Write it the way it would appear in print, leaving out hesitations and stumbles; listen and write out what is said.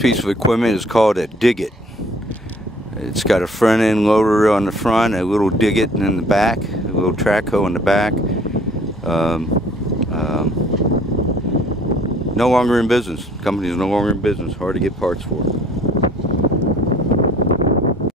piece of equipment is called a digget. It's got a front end loader on the front, a little digget in the back, a little track hoe in the back. No longer in business. The company is no longer in business. Hard to get parts for.